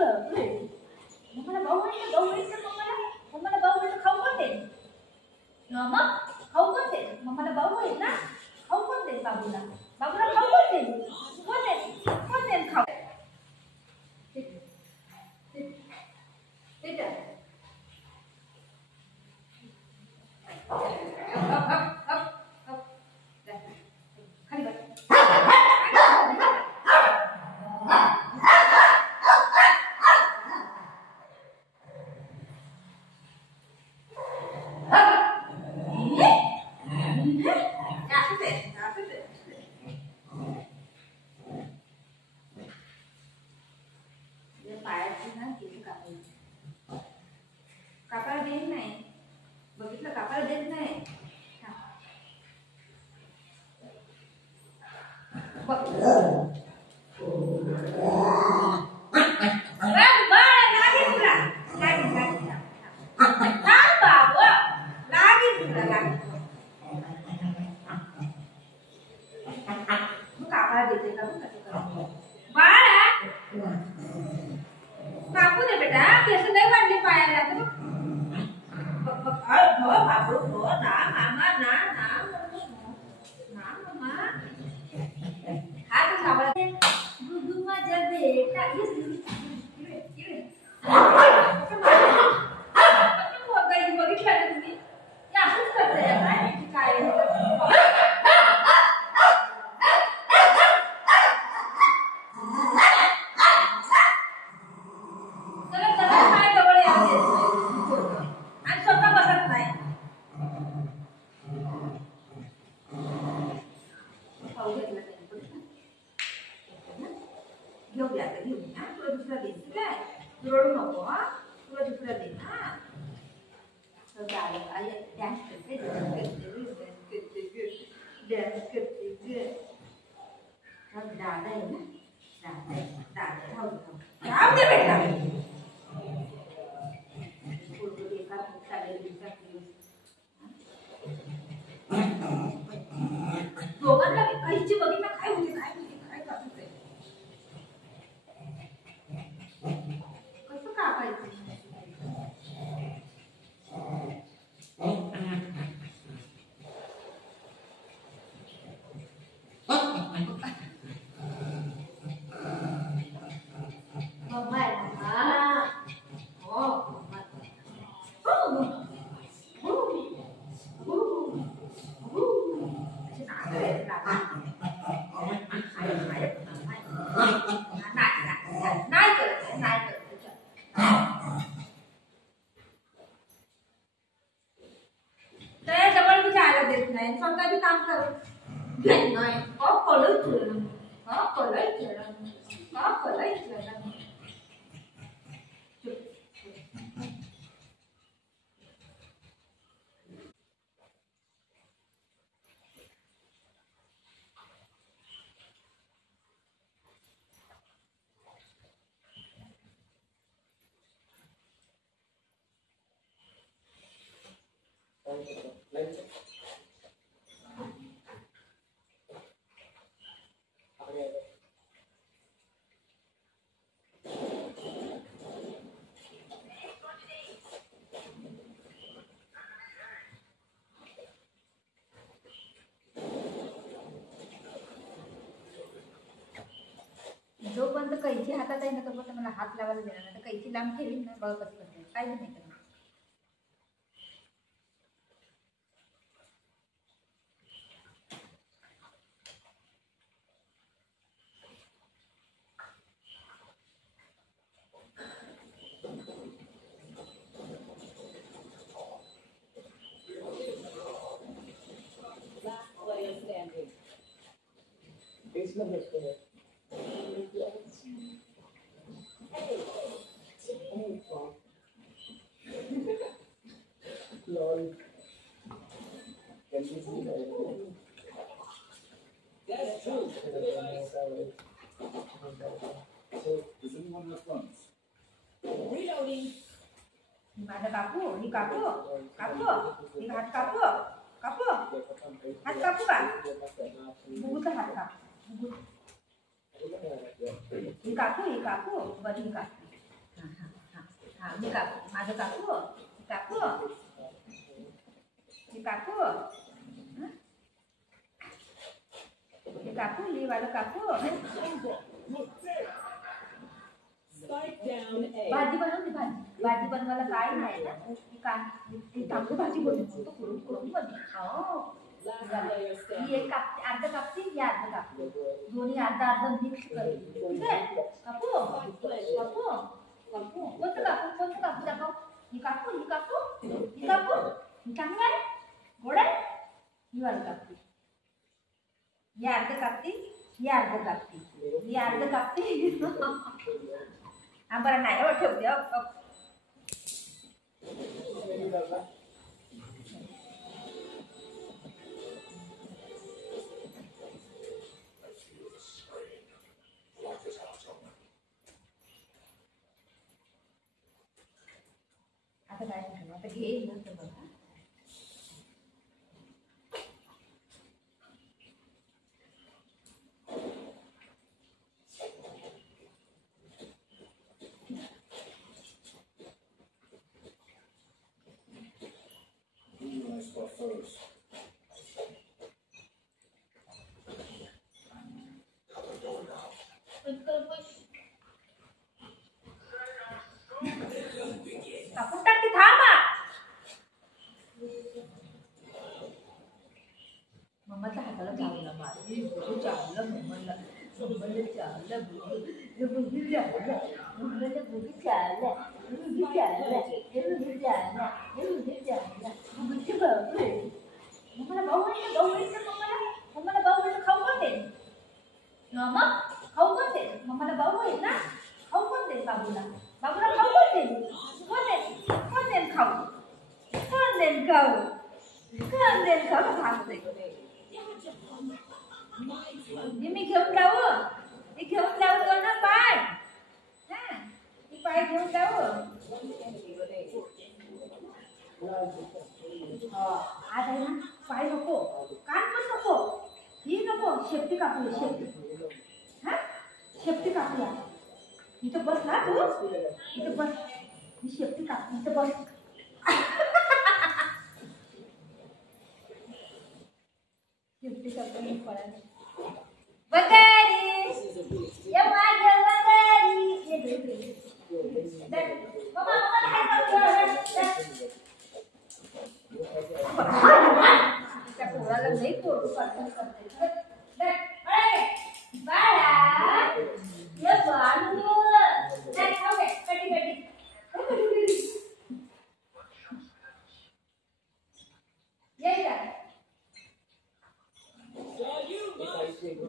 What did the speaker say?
बापरे. मम्माला भाऊ आहे का? मम्माला भाऊ आहे तर खाऊ कोण दे? मग खाऊ कोण दे? मम्माला भाऊ आहे ना, खाऊ कोण दे? बाबूला खाऊ कोण दे? कोण दे खाऊ? कापायला देत नाही, बघितलं, कापायला देत नाही. कापायला देते का बाळा? कापू दे बेटा, केस नाही वाढले पायाला. बाबू ना मामा ना मामा हात साबळा दुधू माझ्या बेटा. बघितलं ना तुम्ही, असंच करताय काय? घेऊया तुला दुसरा दे. काय रडू नको, तुला दुसरा दे ना. डान्स करते दादा आहे ना, दादा राहू दे बेटा. दोघांना काहीची बघितलं काय होते काय करत आहे. कसं कापायचं? स्वतः भी काम करू घेत नाही. जोपर्यंत कैची हातात आहे ना तोपर्यंत मला हात लावायला देणार नाही. कैची लांब ठेवी ना, बघ कसं करते, काहीच नाही करणार. माझा कापू, ही कापू, कापू, ही हात कापू, कापू, हात कापू का? बुगूचा हात कापू, ही कापू, बरं ही कापू. हे काकू माझं काकू काकू हे काकू हे काकू हे वालं काकू भाजी बनवते भाजी बनवायला काय नाही ना ती काकू भाजी बनवतो करून करून ही एक कापते अर्ध कापते ही अर्ध कापते दोन्ही अर्धा अर्धा मिक्स करते ठीक आहे काकू काकू काकू कोणतं काकू दाखव ही काकू ही काकू ही काकू ही चांगली आहे गोड आहे ही वाली कापते ही अर्ध कापते ही अर्ध कापते ही अर्ध कापते हा बरं नाही हो ठेवते आता काय नाही आता घेईल नंतर बघा कापून टाकते थांबा मम्माच्या हाताला चावला माझी चावलं मम्माला मम्माला चावलं बुगी चावलं मम्माला बुगी चावलं बुगी चावलं बुगी चावलं बुगी चावलं बुगी बापरे मम्माला भाऊ आहे मम्माला भाऊ आहे खाऊ कोण दे मम्मा खाऊ कोण दे मम्माला भाऊ आहे ना खाऊ कोण दे बाबूला खाऊ कोण दे कोण दे खाऊ भागते मी घेऊन जाऊ तो ना पाय मी पाय घेऊन जाऊ आज आहे ना पाय नको कान पण नको ही नको शेपटी कापूया शेपटी कापूया इथं बस ना तू इथं बस मी शेपटी कापू इथं बस शेपटी कापून पळायला बघ